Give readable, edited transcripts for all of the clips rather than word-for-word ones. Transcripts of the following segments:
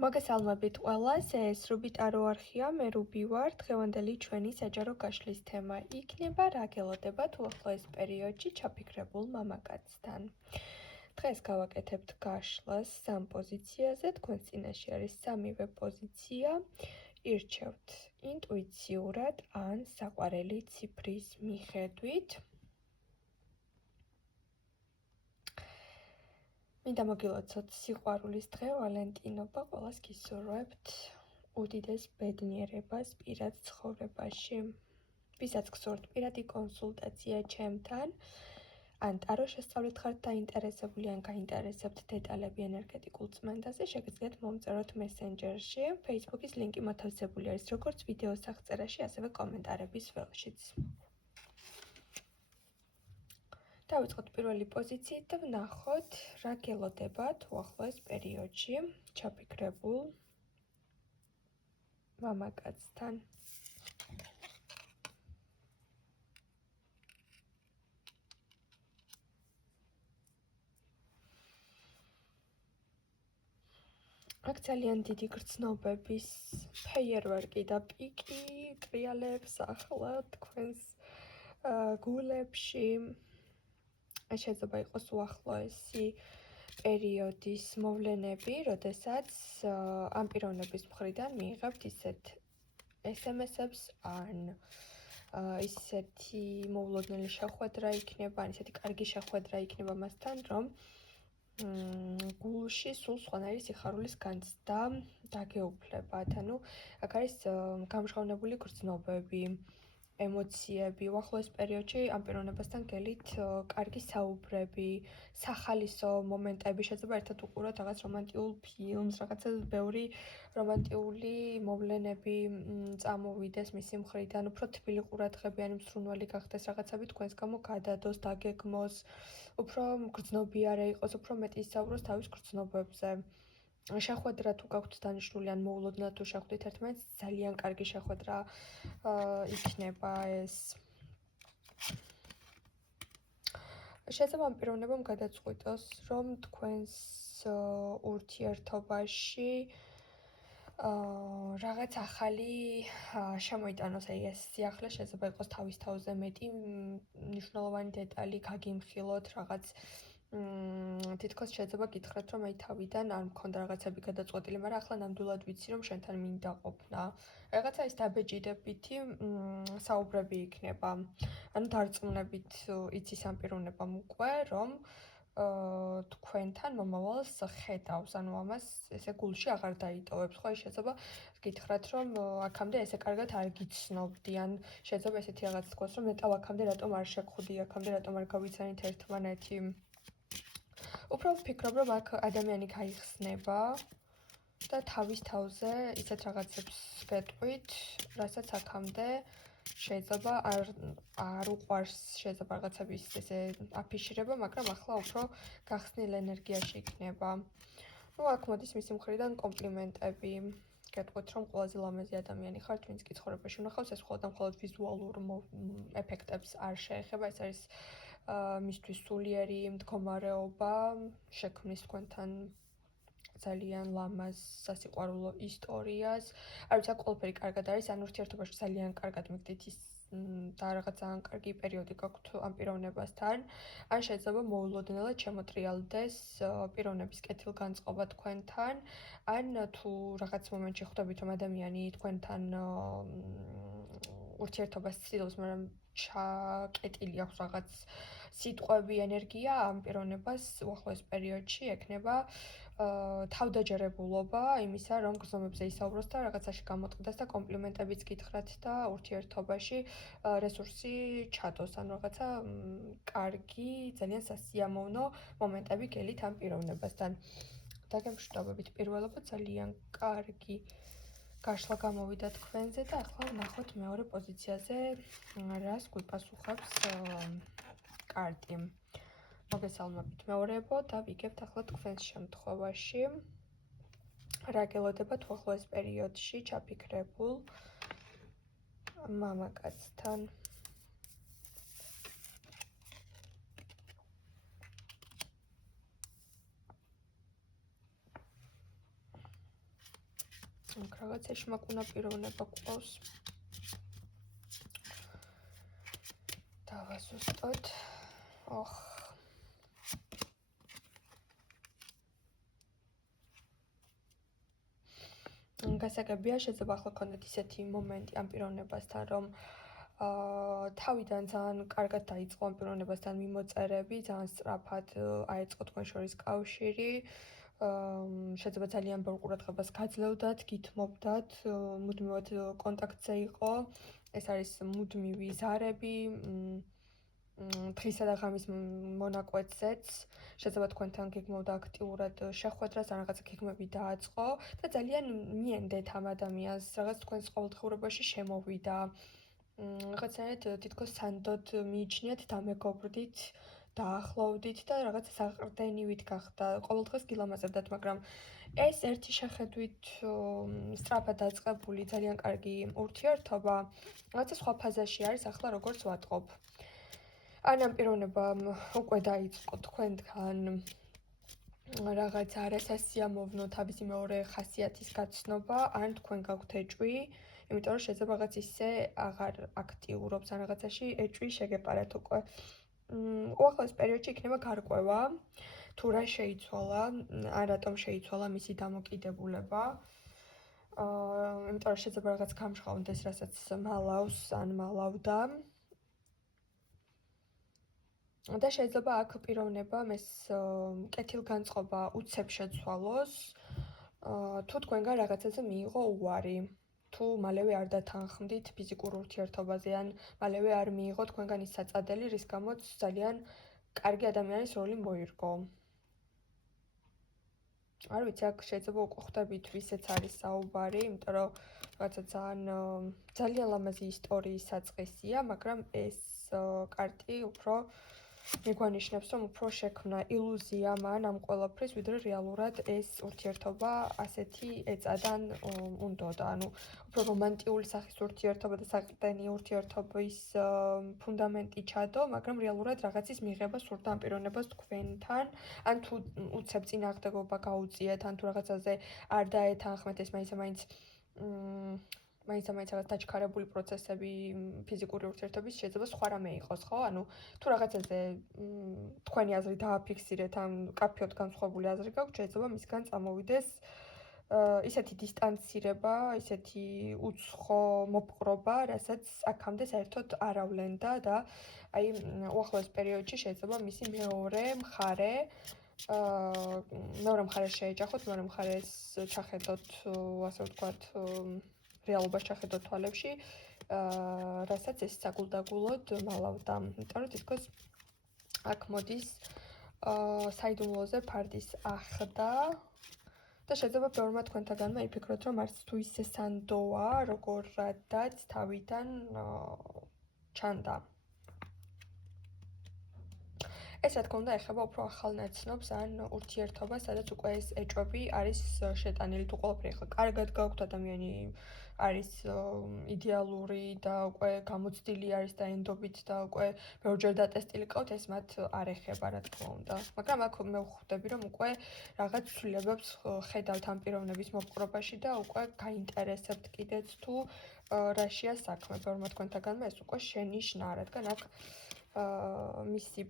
მოგესალმებით ყველას, ეს რუბი ტარო არხია, მე რუბი ვარ, დღევანდელი ჩვენი საჯარო გაშლის თემა იქნება რა გელოდებათ უახლოეს პერიოდში ჩაფიქრებულ მამაკაცთან. დღეს გავაკეთებთ გაშლას სამ პოზიციაზე, თქვენს წინაშე არის სამივე პოზიცია. ირჩევთ ინტუიციურად ან საყვარელი ციფრის მიხედვით. მინდა მოგილოცოთ სიყვარულის დღე, ვალენტინობა, ყველას გისურვებთ უდიდეს ბედნიერებას პირად ცხოვრებაში. ვისაც გსურთ პირადი კონსულტაცია ჩემთან, ან ტარო შესწავლით ხართ დაინტერესებული, ან გაინტერესებთ დეტალები ენერგეტიკულ წმენდაზე, შეგიძლიათ მომწეროთ მესენჯერში. Facebook-ის ლინკი მოთავსებული არის როგორც ვიდეოს აღწერაში, ასევე კომენტარების ველშიც. დავიწყოთ პირველი პოზიციით და ვნახოთ რა გელოდებათ უახლოეს პერიოდში ჩაფიქრებულ მამაკაცთან. აქ ძალიან დიდი გრძნობების ფეიერვერკი და პიკი ტრიალებს ახლა თქვენს გულებში. შეიძლება იყოს უახლოესი პერიოდის მოვლენები, როდესაც ამ პიროვნების მხრიდან მიიღებთ ისეთ SMS-ებს ან ისეთი მოულოდნელი შეხვედრა იქნება, ან ისეთი კარგი შეხვედრა იქნება მასთან, რომ გულში სულ სხვანაირი სიხარულის განცდა დაგეუფლებათ. ანუ აქ არის გამჟღავნებული გრძნობები, ემოციები, უახლოეს პერიოდში ამ პიროვნებასთან გელით კარგი საუბრები, სახალისო მომენტები, შეიძლება ერთად უყუროთ რაღაც რომანტიულ ფილმს, რაღაცა ბევრი რომანტიული მოვლენები წამოვიდეს მისი მხრიდან, უფრო თბილი ყურადღებიანი მსრუნველი გახდეს, რაღაცები თქვენს გამო გადადოს, დაგეგმოს, უფრო გრძნობი არა იყოს, უფრო მეტი ისაუბროს თავის გრძნობებზე. შეხვედრა თუ გაქვთ დანიშნული ან მოულოდნელად თუ შეხვდით ერთმანეთს, ძალიან კარგი შეხვედრა იქნება ეს. შეიძლება ამ პიროვნებამ გადაწყვიტოს, რომ თქვენს ურთიერთობაში რაღაც ახალი შემოიტანოს, ეს სიახლე შეიძლება იყოს თავის თავზე მეტი მნიშვნელოვანი დეტალი, გაგიმხილოთ რაღაც თითქოს შეიძლება გითხრათ, რომ აი თავიდან არ მქონდა რაღაცები გადაწყვეტილი, მაგრამ ახლა ნამდვილად ვიცი, რომ შენთან მინდა ყოფნა. რაღაცა ის დაბეჭდებითი საუბრები იქნება. ანუ დარწმუნებით იცის ამ პიროვნებამ უკვე, რომ თქვენთან მომავალს ხედავს, ანუ ამას ესე გულში აღარ დაიტოვებს. ხო, შეიძლება გითხრათ, რომ აქამდე ესე კარგად არ გიცნობდი, ან შეიძლება ესეთი რაღაც თქვას, რომ ნეტავ აქამდე რატომ არ შეგხვდი, აქამდე რატომ არ გავიცანით ერთმანეთი. უფრო ვფიქრობ, რომ აქ ადამიანი გაიხსნება და თავის თავზე ისეთ რაღაცებს გეტყვით, რასაც აქამდე შეიძლება არ უყვარს, შეიძლება რაღაცების ესე აფიშირება, მაგრამ ახლა უფრო გახსნილ ენერგიაში იქნება. აქ მოდის მისი მხრიდან კომპლიმენტები. გეტყვით, რომ ყველაზე ლამაზი ადამიანი ხართ, ვინც კი ცხოვრებაში ვნახავს, ეს მხოლოდ და მხოლოდ ვიზუალურ ეფექტებს არ შეეხება, ეს არის მისთვის სულიერი მდგომარეობა, შექმნის თქვენთან ძალიან ლამაზ სასიყვარულო ისტორიას. არ ვიცი, აქ ყველაფერი კარგად არის, ან ურთიერთობაში ძალიან კარგად მიგდით ის და რაღაც ძალიან კარგი პერიოდი გაქვთ ამ პიროვნებასთან, ან შეიძლება მოულოდნელად შემოტრიალდეს პიროვნების კეთილგანწყობა თქვენთან, ან თუ რაღაც მომენტში ხვდებით, რომ ადამიანი თქვენთან ურთიერთობას ცდილობს, მაგრამ ჩაკეტილი აქვს რაღაც სიტყვები, ენერგია, ამ პიროვნებას უახლოეს პერიოდში ექნება თავდაჯერებულობა იმისა, რომ გრძნობებზე ისაუბროს და რაღაცაში გამოწყდეს და კომპლიმენტებიც გითხრათ და ურთიერთობაში რესურსი ჩადოს, ან რაღაცა კარგი, ძალიან სასიამოვნო მომენტები გელით ამ პიროვნებასთან. დაგემშვიდობებით პირველობა, ძალიან კარგი გაშლა გამოვიდა თქვენზე და ახლა ვნახოთ მეორე პოზიციაზე რას გვიპასუხებს კარტი. მოგესალმებით მეორეებო და ვიგებთ ახლა თქვენს შემთხვევაში რა გელოდებათ უახლოეს პერიოდში ჩაფიქრებულ მამაკაცთან. აქ რაღაცა შემაკუნა პიროვნება გვყავს. დავასუსტოთ. ოხ. გასაგებია, შეიძლება ახლა გქონდეთ ისეთი მომენტი ამ პიროვნებასთან, რომ თავიდან ძალიან კარგად დაიწყო ამ პიროვნებასთან მიმოწერები, ძალიან სწრაფად აეწყო თქვენ შორის კავშირი. შეიძლება ძალიან ბევრ ყურადღებას გაძლევდათ, გითმობდათ, მუდმივად კონტაქტზე იყო. ეს არის მუდმივი ზარები, დღისა და ღამის მონაკვეთზეც. შეიძლება თქვენთან გეგმავდა აქტიურად შეხვედრას, ან რაღაცა გეგმები დააწყო და ძალიან მიენდეთ ამ ადამიანს, რაღაც თქვენს ყოველდღიურობაში შემოვიდა. რაღაცნაირად თითქოს სანდოდ მიიჩნიათ, დამეგობრდით, დაახლოვდით და რაღაც საყრდენივით გახდა. ყოველდღეს გილამაზებდათ, მაგრამ ეს ერთი შეხედვით სწრაფად დაწყებული ძალიან კარგი ურთიერთობა რაღაცა სხვა ფაზაში არის ახლა როგორც ვატყობ. ან ამ პიროვნებამ უკვე დაიწყო თქვენთან რაღაც არასასიამოვნო თავისი მეორე ხასიათის გაცნობა, ან თქვენ გაქვთ ეჭვი, იმიტომ რომ შეიძლება რაღაც ისე აღარ აქტიურობს ან რაღაცაში ეჭვი შეგეპარათ უკვე. უახლოეს პერიოდში იქნება გარკვევა, თუ რა შეიცვალა, ან რატომ შეიცვალა მისი დამოკიდებულება. იმიტომ რომ შეიძლება რაღაც გამჟღავნდეს, რასაც მალავს ან მალავდა. და შეიძლება აქ პიროვნებამ ეს კეთილგანწყობა უცებ შეცვალოს, თუ თქვენგან რაღაცაზე მიიღო უარი, თუ მალევე არ დათანხმდით ფიზიკურ ურთიერთობაზე, ან მალევე არ მიიღო თქვენგან ის საწადელი, რის გამოც ძალიან კარგი ადამიანის როლი მოირგო. არ ვიცი, აქ შეიძლება უკვე ხვდებით, ვისეც არის საუბარი, იმიტომ რომ რაღაცა ძალიან ლამაზი ისტორიის საწყისია, მაგრამ ეს კარტი უფრო მიგვანიშნებს, რომ უფრო შექმნა ილუზია მან ამ ყველაფრის, ვიდრე რეალურად ეს ურთიერთობა ასეთი ეწადან უნდოდა. ანუ უფრო რომანტიული სახის ურთიერთობა და საყრდენი ურთიერთობის ფუნდამენტი ჩადო, მაგრამ რეალურად რაღაცის მიღება სურდა ამ პიროვნებას თქვენთან, ან თუ უცებ წინააღმდეგობა გაუწიეთ, ან თუ რაღაცაზე არ დაეთანხმეთ, ეს მაინც რაღაც დაჩქარებული პროცესები ფიზიკური ურთიერთობის შეიძლება სხვა რამე იყოს, ხო? ანუ თუ რაღაცაზე თქვენი აზრი დააფიქსირეთ, ან კაფეოდ განსხვავებული აზრი გაქვთ, შეიძლება მისგან წამოვიდეს ისეთი დისტანცირება, ისეთი უცხო მოპყრობა, რასაც აქამდე საერთოდ არ ავლენდა და აი უახლოეს პერიოდში შეიძლება მისი მეორე მხარე შეეჯახოთ, მეორე მხარეს ჩახედოთ, ასე ვთქვათ, რეალობას ჩახედოთ თვალებში, რასაც ეს საგულდაგულოდ მალავდა. იმიტომ რომ თითქოს აქ მოდის საიდუმლოზე ფარდის ახდა და შეიძლება ბევრმა თქვენთაგანმა იფიქროთ, რომ არც თუ ისე სანდოა, როგორადაც თავიდან ჩანდა. ეს რა თქმა უნდა ეხება უფრო ახალ ნაცნობს ან ურთიერთობას, სადაც უკვე ეს ეჭვები არის შეტანილი, თუ ყველაფერი ახლა კარგად გაქვთ, ადამიანი არის იდეალური და უკვე გამოცდილი არის და ენდობით და უკვე ბევრჯერ დატესტილი ყავთ, ეს მათ არ ეხება, რა თქმა უნდა. მაგრამ აქ მე ვხვდები, რომ უკვე რაღაც ცვლილებებს ხედავთ ამ პიროვნების მოპყრობაში და უკვე გაინტერესებთ კიდეც თუ რაშია საქმე. ბევრმა თქვენთაგანმა ეს უკვე შენიშნა, რადგან აქ მისი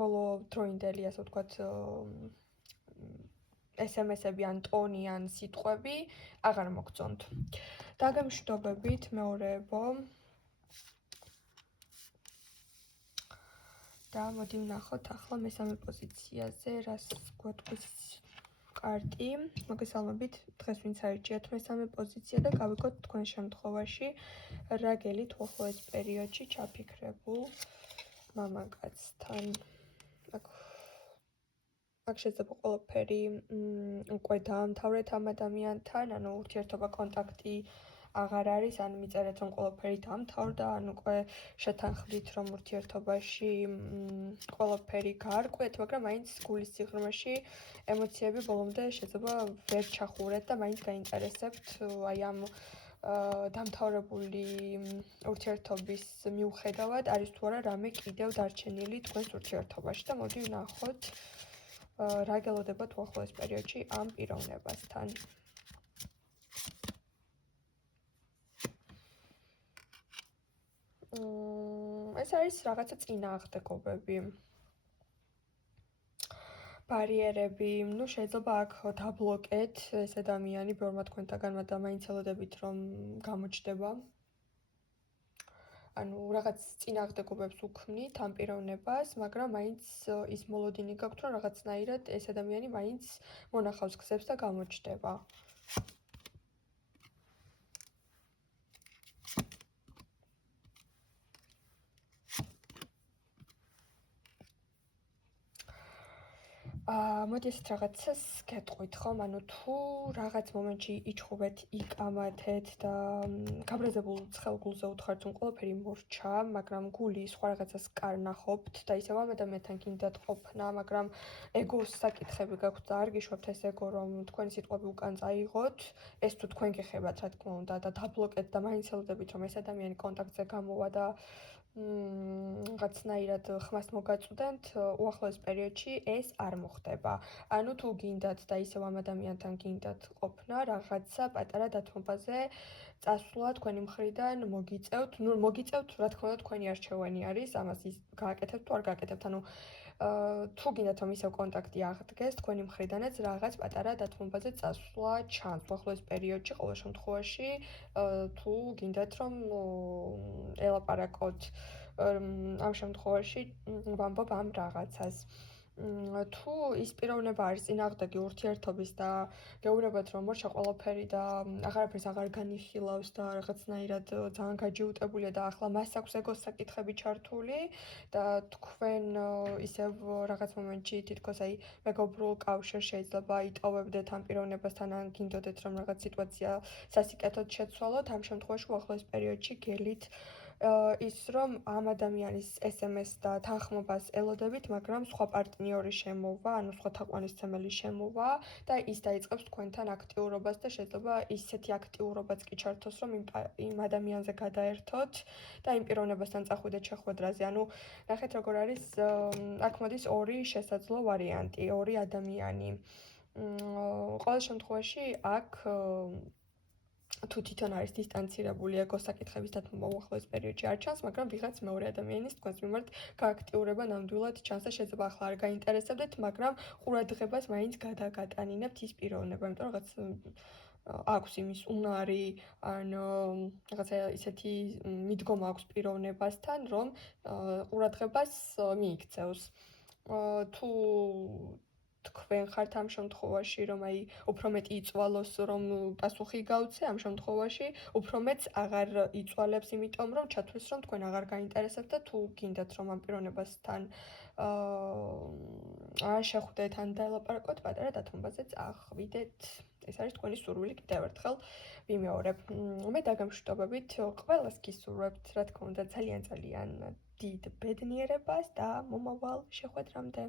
ბოლოდროინდელი, ასე ვთქვათ, SMS-ები ან ტონი ან სიტყვები აღარ მოგწონთ. დაგემშვიდობებით, მეორეებო. და მოდი ვნახოთ ახლა მესამე პოზიციაზე, რას გვატყვის კარტი. მოგესალმებით, დღეს ვინც აირჩიათ მესამე პოზიცია და გავიგოთ თქვენ შემთხვევაში რა გელით უახლოეს პერიოდში ჩაფიქრებულ მამაკაცთან. აქ შეიძლება ყველაფერი უკვე დაამთავრეთ ამ ადამიანთან, ანუ ურთიერთობა, კონტაქტი აღარ არის, ან მიწერეთ, რომ ყველაფერი დამთავრდა, ან უკვე შეთანხმდით, რომ ურთიერთობაში ყველაფერი გაარკვეთ, მაგრამ მაინც გულის სიღრმეში ემოციები ბოლომდე შეიძლება ვერ ჩახურეთ და მაინც გაინტერესებთ აი ამ დამთავრებული ურთიერთობის მიუხედავად არის თუ არა რამე კიდევ დარჩენილი თქვენს ურთიერთობაში და მოდი ვნახოთ რა გელოდებათ უახლოეს პერიოდში ამ პიროვნებასთან. ეს არის რაღაცა წინააღმდეგობები. ბარიერები, შეიძლება აქ დაბლოკეთ ეს ადამიანი ბევრმა თქვენთაგანმა და მაინც ელოდებით რომ გამოჩნდება. ანუ რაღაც წინააღმდეგობებს უქმნით ამ პიროვნებას, მაგრამ მაინც ის მოლოდინი გაქვთ, რომ რაღაცნაირად ეს ადამიანი მაინც მონახავს გზებს და გამოჩნდება. მოდი ესეთ რაღაცას გეტყვით ხომ, ანუ თუ რაღაც მომენტში იჩხუბეთ, იკამათეთ და გაბრაზებულ ცხელგულზე უთხართ, რომ ყველაფერი მორჩა, მაგრამ გული სხვა რაღაცას კარნახობთ და ისევ ამ ადამიანთან გინდათ ყოფნა, მაგრამ ეგოს საკითხები გაქვთ და არ გიშვებთ ეს ეგო, რომ თქვენი სიტყვები უკან წაიღოთ, ეს თუ თქვენ გეხებათ, რა თქმა უნდა, და დაბლოკეთ და მაინც ელოდებით, რომ ეს ადამიანი კონტაქტზე გამოვა და რაღაცნაირად ხმას მოგაწვდენთ, უახლოეს პერიოდში ეს არ მოხდება. ანუ თუ გინდათ და ისევ ამ ადამიანთან გინდათ ყოფნა, რაღაცა პატარა დათმობაზე წასვლა თქვენი მხრიდან მოგიწევთ. ნუ მოგიწევთ, რა თქმა უნდა, თქვენი არჩევანი არის, ამას ის გააკეთებთ თუ არ გააკეთებთ. ანუ თუ გინდათ რომ ისევ კონტაქტი აღდგეს თქვენი მხრიდანაც რაღაც პატარა დათმობაზე წასვლა ჩანს უახლოეს პერიოდში, ყოველ შემთხვევაში თუ გინდათ რომ ელაპარაკოთ ამ შემთხვევაში ვამბობ ამ რაღაცას. თუ ის პიროვნება არის წინააღმდეგი ურთიერთობის და გეუბნებათ რომ მორჩა ყველაფერი და აღარაფერს აღარ განიხილავს და რაღაცნაირად ძალიან გაჯიუტებულია და ახლა მას აქვს ეგოს საკითხები ჩართული და თქვენ ისევ რაღაც მომენტში თითქოს აი მეგობრულ კავშირს შეიძლება იტოვებდეთ ამ პიროვნებასთან ან გინდოდეთ რომ რაღაც სიტუაცია სასიკეთოდ შეცვალოთ ამ შემთხვევაში უახლოეს პერიოდში გელით ის რომ ამ ადამიანის SMS და თანხმობას ელოდებით, მაგრამ სხვა პარტნიორი შემოვა, ანუ სხვა თაყვანისმცემელი შემოვა და ის დაიწყებს თქვენთან აქტიურობას და შეიძლება ისეთი აქტიურობაც კი ჩართოს, რომ იმ ადამიანზე გადაერთოთ და იმ პიროვნებასთან წახვიდეთ შეხვედრაზე. ანუ ნახეთ როგორ არის, აქ მოდის ორი შესაძლო ვარიანტი, ორი ადამიანი. ყოველ შემთხვევაში აქ თუ თვითონ არის დისტანცირებული ეგოს საკითხების დათმობა უახლოეს პერიოდში არ ჩანს, მაგრამ ვიღაც მეორე ადამიანის თქვენს მიმართ გააქტიურება ნამდვილად ჩანს და შეიძლება ახლა არ გაინტერესებდეთ, მაგრამ ყურადღებას მაინც გადაგატანინებთ ის პიროვნება, იმიტომ რომ რაღაც აქვს იმის უნარი, ან რაღაცა ისეთი მიდგომა აქვს პიროვნებასთან, რომ ყურადღებას მიიქცევს. თუ თქვენ ხართ ამ შემთხვევაში, რომ აი უფრო მეტი იწვალოს, რომ პასუხი გავცე, ამ შემთხვევაში უფრო მეტს აღარ იწვალებს, იმიტომ რომ ჩათვლის, რომ თქვენ აღარ გაინტერესებთ და თუ გინდათ რომ ამ პიროვნებასთან შეხვდეთ ან დაელაპარაკოთ, პატარა დათმობაზე წახვიდეთ. ეს არის თქვენი სურვილი კიდევ ერთხელ ვიმეორებ. მე დაგამშვიდობებით, ყველას გისურვებთ, რა თქმა უნდა, ძალიან ძალიან დიდ ბედნიერებას და მომავალ შეხვედრამდე.